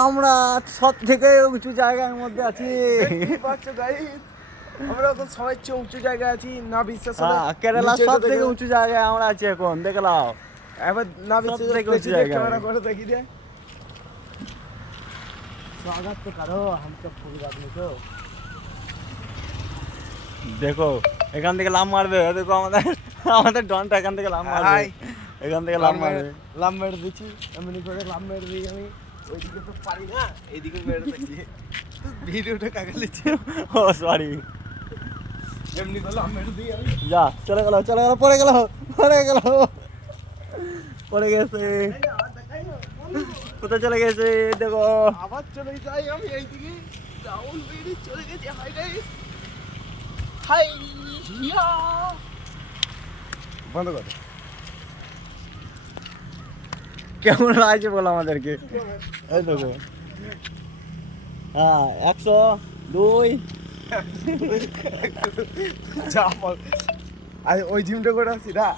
আমরা সব থেকে উঁচু জায়গার মধ্যে আছি। আমরা এখন সবাই চেয়ে উঁচু জায়গায় আছি, না বিশ্বাস হলে কেরালা নিচে সব দেখে থেকে নাও। উঁচু জায়গায় আমরা আছি এখন, দেখে নাও। এবার না বিশ্বাস সব থেকে উঁচু হলে জায়গায়। ক্যামেরা করে দেখি দে। स्वागत तो करो, हम सब पूरी आदमी को। দেখো এখান থেকে লাভ মারবে, দেখো আমাদের আমাদের ডনটা এখান থেকে লাভ মারবে, হাই। এখান থেকে লাভ মারবে। লাভ মেরে দিচ্ছি, এমনি করে লাভ মেরে দিই আমি। ওইদিকে তো পারি না, এইদিকে মেরে দিচ্ছি। ভিডিওটা কাকে লিখছি? ও সরি, এমনি করে লাভ মেরে দিই আমি। যা চলে গেল, চলে গেল, পড়ে গেল, পড়ে গেল, পড়ে গেছে। কোথায় চলে গেছে দেখো। আবার চলে যাই আমি এইদিকে। ডাউন বেরিয়ে চলে গেছি। হাই গাইস, হাই ইয়া। বন্ধ কর। কেমন লাগছে বলো আমাদেরকে? এই দেখো, হ্যাঁ 102। যা বল। আর ওই জিমটা করে আসি না।